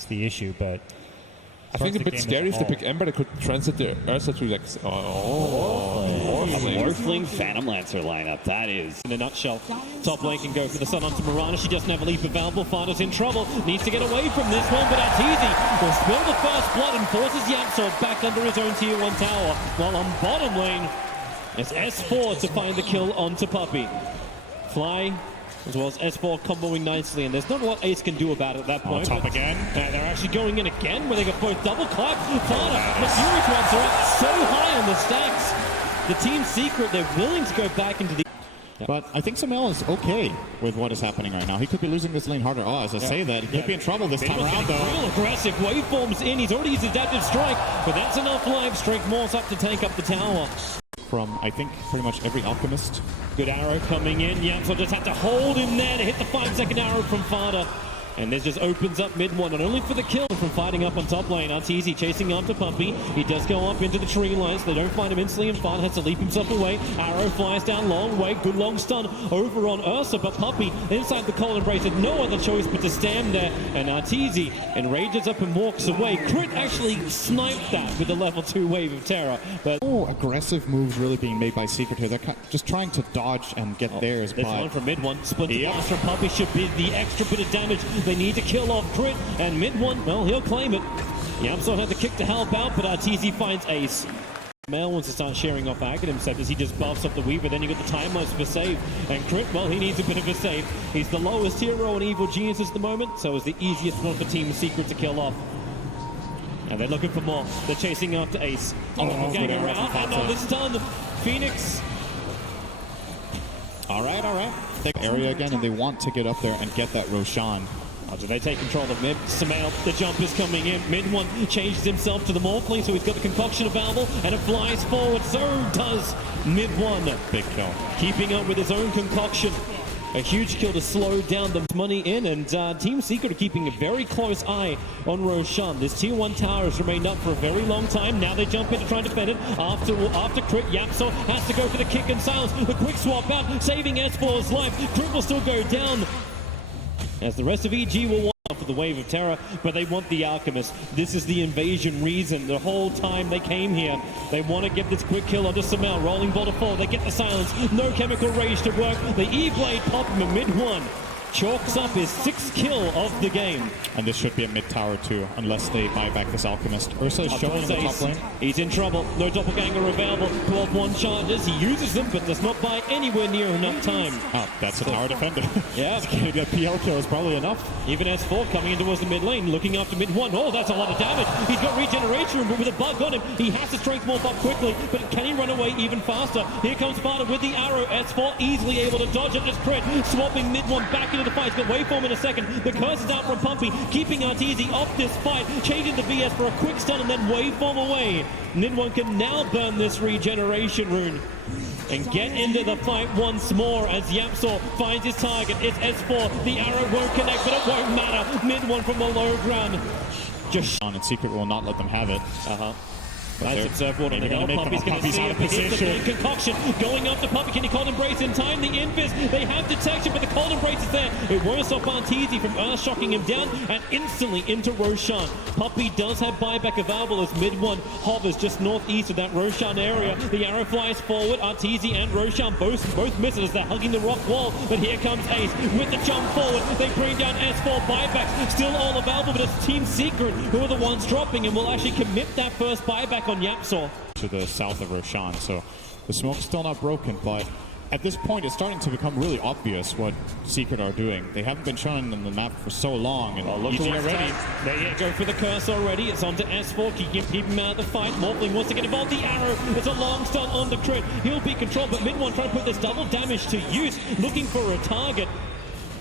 is the issue, but I think it's a bit scary if they pick Ember. They could transit the Ursa to like Morphling Phantom Lancer lineup. That is in a nutshell. Top lane can go for the sun onto Mirana. She doesn't have a leap available. Fada's in trouble. Needs to get away from this one, but ARTEEZY will spill the first blood and forces YapzOr back under his own tier 1 tower. While on bottom lane, it's S4 to find the kill onto Puppey. Fly as well as S4 comboing nicely, and there's not a lot Ace can do about it at that point. On top again. They're actually going in again, where they got both double clap. Fada, the Fury Twabs are up so high on the stacks. The team secret, they're willing to go back into the... But I think Samel is okay with what is happening right now. He could be losing this lane harder. Oh, as I say that, he could be in trouble this time around, though. Real aggressive waveforms in. He's already used Adaptive Strike, but that's enough life. Strike Morse up to take up the tower. From, I think, pretty much every Alchemist. Good arrow coming in. YapzOr just had to hold him there to hit the 5-second arrow from Fada. And this just opens up mid one, not only for the kill from fighting up on top lane. ARTEEZY chasing after Puppey. He does go up into the tree lines. They don't find him instantly, and Fada has to leap himself away. Arrow flies down long way. Good long stun over on Ursa, but Puppey inside the cold embrace had no other choice but to stand there. And ARTEEZY enrages up and walks away. Crit actually sniped that with the level 2 wave of terror. But aggressive moves really being made by Secret here. They're just trying to dodge and get theirs. This one from mid one. Splinter Blast from Puppey should be the extra bit of damage they need to kill off Crit, and mid one, well, he'll claim it. YapzOr had the kick to help out, but ARTEEZY finds Ace. Mel wants to start sharing off Agate himself as he just buffs up the Weaver. Then you got the time lapse for save. And Crit, well, he needs a bit of a save. He's the lowest hero in Evil Genius at the moment, so it's the easiest one for Team Secret to kill off. And they're looking for more. They're chasing after Ace. Getting around. And now this time, Phoenix. All right. Take area again, and they want to get up there and get that Roshan. So they take control of mid. Samel, the jump is coming in. Mid one changes himself to the Morphling, so he's got the concoction available, and it flies forward. So does mid one. Big kill. Keeping up with his own concoction. A huge kill to slow down the money in, and Team Secret are keeping a very close eye on Roshan. This tier 1 tower has remained up for a very long time. Now they jump in to try and defend it. After Crit, YapzOr has to go for the kick and silence. The quick swap out, saving S4's life. Crit will still go down, as the rest of EG will want for the wave of terror, but they want the Alchemist. This is the invasion reason. The whole time they came here, they want to get this quick kill onto Samel. Rolling ball to fall. They get the silence. No chemical rage to work. The E-Blade pop him in mid one. Chalks up his 6th kill of the game. And this should be a mid tower too, unless they buy back this Alchemist. Ursa is showing in the top lane. He's in trouble. No doppelganger available. 12-1 charges. He uses them, but does not buy anywhere near enough time. Oh, that's a tower defender. Yeah. Getting a PL kill is probably enough. Even S4 coming in towards the mid lane, looking after mid one. Oh, that's a lot of damage. He's got regeneration, but with a bug on him, he has to strength morph up quickly, but can he run away even faster? Here comes Fada with the arrow. S4 easily able to dodge it. This Crit swapping mid one back into the fight. But waveform in a second. The curse is out from Puppey, keeping ARTEEZY off this fight, changing the VS for a quick stun and then waveform away. Mid one can now burn this regeneration rune and get into the fight once more as YapzOr finds his target. It's S4. The arrow won't connect, but it won't matter. Mid one from the low ground. Just on, and Secret will not let them have it. Nice observe one on the hill. Puppey's going to see him. Hits the big concoction. Going up to Puppey. Can he cold embrace in time? The invis. They have detection, but the cold embrace is there. It won't stop ARTEEZY from Earth shocking him down and instantly into Roshan. Puppey does have buyback available as mid one hovers just northeast of that Roshan area. The arrow flies forward. ARTEEZY and Roshan both miss it as they're hugging the rock wall. But here comes Ace with the jump forward. They bring down S4 buybacks. Still all available, but it's Team Secret who are the ones dropping and will actually commit that first buyback on YapzOr. To the south of Roshan, so the smoke's still not broken, but at this point it's starting to become really obvious what Secret are doing. They haven't been shown in the map for so long, and look already. They go for the curse already. It's on to S4. Keep him out of the fight. Morphling wants to get involved. The arrow. It's a long stun on the Crit. He'll be controlled, but mid one trying to put this double damage to use, looking for a target.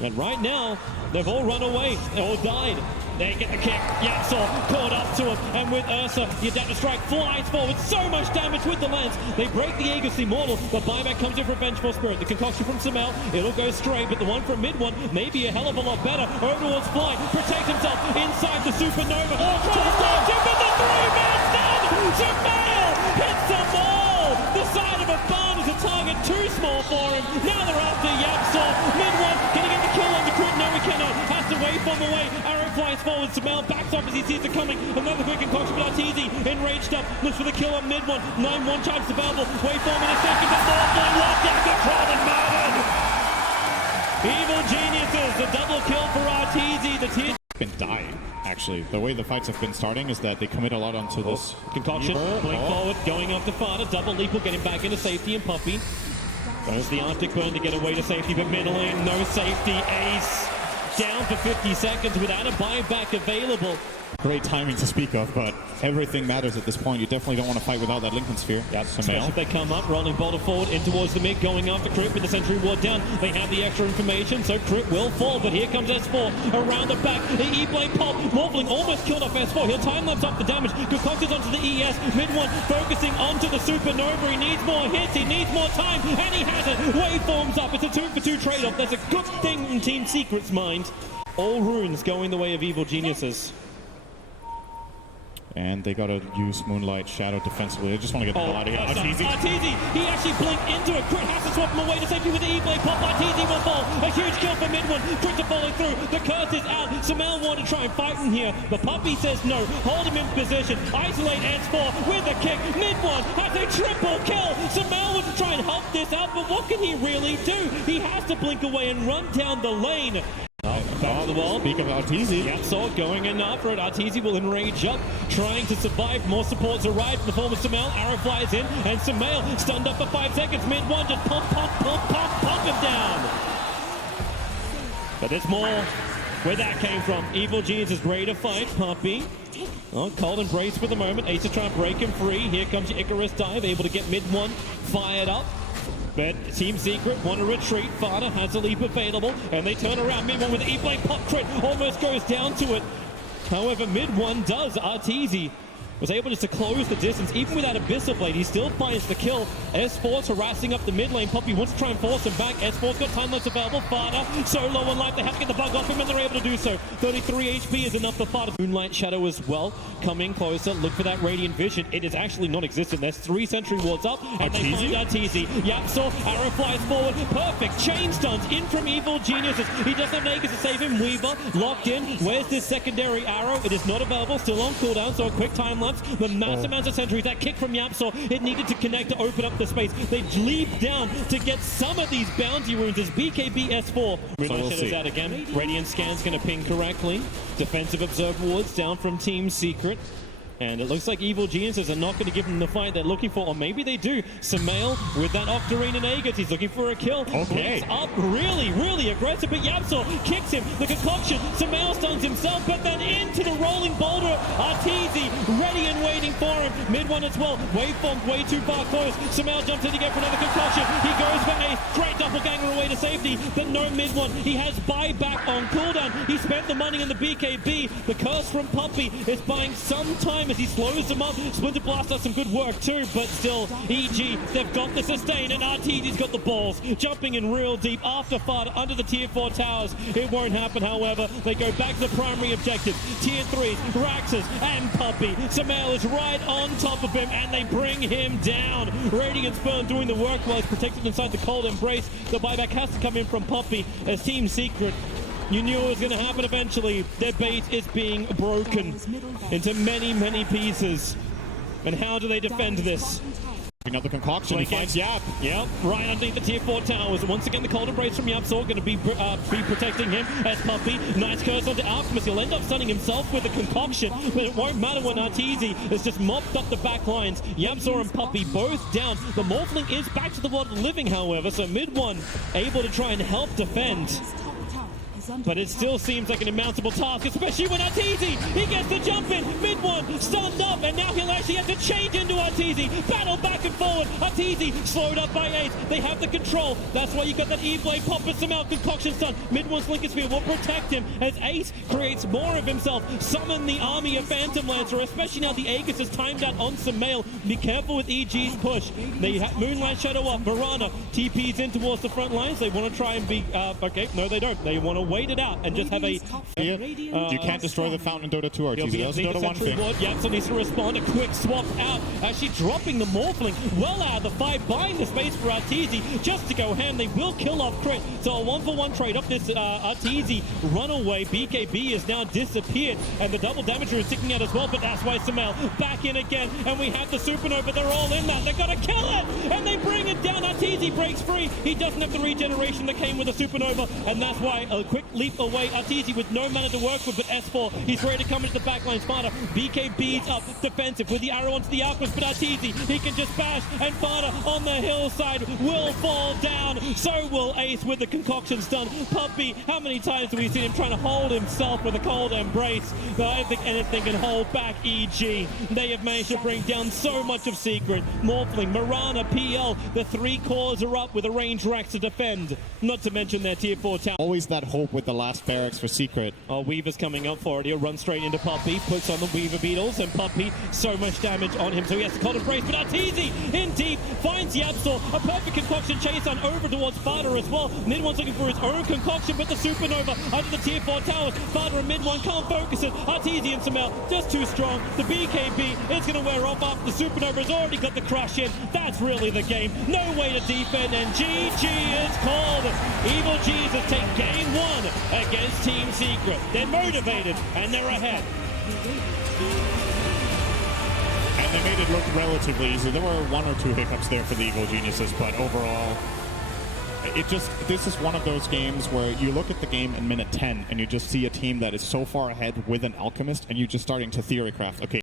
And right now, they've all run away or died. They get the kick. YapzOr caught up to him. And with Ursa, the adaptive strike flies forward. So much damage with the lance. They break the Aegis Immortal. The buyback comes in for Vengeful Spirit. The concoction from Samel. It'll go straight, but the one from mid one may be a hell of a lot better. Over towards Fly. Protect himself inside the Supernova. Oh, grabs him with the 3-man stun. Samel hits the ball. The side of a barn is a target too small for him. Now they're after YapzOr. Mid one. Can he get the kill on the Crit? No, he cannot. Has to waveform away. Arrow flies forward, Samel backs off as he sees it coming. Another quick concoction, but ARTEEZY enraged up, looks for the kill on mid one. 9-1 charge available. Waveform in a second, but Morphling locked down control and murdered. Evil Geniuses, the double kill for ARTEEZY. The tier been dying, actually. The way the fights have been starting is that they commit a lot onto this concoction. Blink forward, going up to Fada. Double leap will get him back into safety, and Puppey goes the Arctic Burn to get away to safety, but middle lane, no safety. Ace down for 50 seconds without a buyback available. Great timing to speak of, but everything matters at this point. You definitely don't want to fight without that Lincoln Sphere. Yep, especially if they come up, rolling Boulder forward in towards the mid, going after Crit with the Sentry Ward down. They have the extra information, so Crit will fall, but here comes S4 around the back. The E-Blade pop, Morphling almost killed off S4. He'll time-lapse off the damage. Concocted onto the ES, mid one focusing onto the Supernova. He needs more hits, he needs more time, and he has it. Waveforms up, it's a 2-for-2 trade-off. That's a good thing in Team Secret's mind. All runes going the way of Evil Geniuses. And they gotta use Moonlight Shadow defensively. They just want to get the hell out of here. ARTEEZY, he actually blinked into it. Crit has to swap him away to safety with the E-Blade pop. ARTEEZY will fall. A huge kill for mid one. Crit to falling through. The curse is out. Samel wanted to try and fight in here, but Puppey says no. Hold him in position. Isolate S4 with a kick. Mid one has a triple kill. Samel would try and help this out, but what can he really do? He has to blink away and run down the lane. Back to the wall. Speak of ARTEEZY. Yep, so going in after it. ARTEEZY will enrage up, trying to survive. More supports arrive from the form of Samel. Arrow flies in, and Samel stunned up for 5 seconds. Mid one, just pump him down. But there's more where that came from. Evil Genius is ready to fight. Puppey. Oh, cold embrace for the moment. Ace to try and break him free. Here comes your Icarus dive, able to get mid one fired up. But Team Secret want to retreat. Fada has a leap available, and they turn around. Mid one with the E-Blade pop. Crit almost goes down to it. However, mid one does. ARTEEZY was able just to close the distance. Even without Abyssal Blade, he still finds the kill. S4's harassing up the mid lane. Puppey wants to try and force him back. S4's got time lapse available. Fada so low on life, they have to get the bug off him, and they're able to do so. 33 HP is enough for Fada. Moonlight Shadow as well, coming closer. Look for that Radiant Vision. It is actually non-existent. There's 3 Sentry Wards up, and they find ARTEEZY. Yapsaw, arrow flies forward. Perfect. Chain stuns in from Evil Geniuses. He doesn't have Nakers to save him. Weaver locked in. Where's this secondary arrow? It is not available. Still on cooldown, so a quick time lapse. The massive amounts of sentries. That kick from Yapsaw, it needed to connect to open up the space. They leap down to get some of these bounty runes as BKB S4. Moonlight Shadow's out again. Radiant Scan's going to ping correctly. Defensive Observe Wards down from Team Secret. And it looks like Evil Geniuses are not going to give them the fight they're looking for, or maybe they do. Samel with that Octarine and Aegis, he's looking for a kill. Okay. Blinks up really aggressive, but Yapsaw kicks him. The concoction, Samel stuns himself, but then into the rolling boulder. ARTEEZY ready and waiting for him. Mid one as well. Waveform way too far close. Samel jumps in to get for another concoction. He goes for Ace. Great doppelganger away to safety, but no mid one. He has buyback on cooldown. He spent the money on the BKB. The curse from Puppey is buying some time as he slows them up. Splinter Blast does some good work too, but still, EG, they've got the sustain, and ARTEEZY's got the balls. Jumping in real deep after Fada under the tier 4 towers. It won't happen, however. They go back to the primary objective. Tier 3s, Raxus, and Puppey. Samel is right on top of him, and they bring him down. Radiant Sperm doing the work while he's protected inside the cold embrace. The buyback has to come in from Puppey as Team Secret. You knew it was going to happen eventually. Their bait is being broken into many pieces. And how do they defend this? Another concoction. He finds Yap. Yep, right underneath the tier 4 towers. Once again, the cold embrace from Yapsaw going to be protecting him as Puppey. Nice curse onto Alchemist. He'll end up stunning himself with a concoction, but it won't matter when ARTEEZY has just mopped up the back lines. Yapsaw and Puppey both down. The Morphling is back to the world of living, however, so mid one able to try and help defend. But it still seems like an insurmountable task, especially when ARTEEZY, he gets the jump in, mid one, stunned up, and now he'll actually have to change into ARTEEZY. Battle back and forward. ARTEEZY slowed up by Ace. They have the control. That's why you got that E-Blade pop with some out concoction stun. Mid one's Lincoln Sphere will protect him as Ace creates more of himself. Summon the army of Phantom Lancer, especially now the Aegis is timed out on Samel. Be careful with EG's push. They have Moonlight Shadow up. Varana TP's in towards the front lines. They want to try and be, okay, no they don't. They want to wait wait it out and just have a... You can't destroy the fountain in Dota 2, ARTEEZY. That's Dota 1 thing. Yapsel needs to respond. A quick swap out. Actually dropping the Morphling well out of the fight, buying the space for ARTEEZY just to go ham. They will kill off Crit. So a 1-for-1 trade off this ARTEEZY runaway. BKB has now disappeared, and the double damager is sticking out as well, but that's why Samel back in again, and we have the Supernova. They're all in that. They're gonna kill it, and they bring it down. ARTEEZY breaks free. He doesn't have the regeneration that came with the Supernova, and that's why a quick leap away. ARTEEZY with no mana to work with, but S4, he's ready to come into the backline. Sparta, BKB's up defensive with the arrow onto the Alchemist, but ARTEEZY, he can just bash, and Sparta on the hillside will fall down. So will Ace with the concoction stun. Puppy, how many times have we seen him trying to hold himself with a cold embrace? But I don't think anything can hold back EG. They have managed to bring down so much of Secret. Morphling, Mirana, PL, the three cores are up with a range racks to defend. Not to mention their tier 4 tower. Always that hope with the last barracks for Secret. Oh, Weaver's coming up for it. He'll run straight into Puppy, puts on the Weaver Beetles, and Puppy, so much damage on him, so he has to cold embrace. But ARTEEZY in deep finds Yapsel. A perfect concoction chase on over towards Sparta as well. Mid-one's looking for his own concoction, but the Supernova under the tier 4 towers. Sparta and mid-one can't focus it. ARTEEZY and Samel just too strong. The BKB is going to wear off after the Supernova has already got the crush in. That's really the game. No way to defend, and GG is called. Evil Jesus take game 1 against Team Secret. They're motivated and they're ahead. And they made it look relatively easy. There were 1 or 2 hiccups there for the Evil Geniuses, but overall, this is one of those games where you look at the game in minute 10 and you just see a team that is so far ahead with an Alchemist, and you're just starting to theory craft. Okay,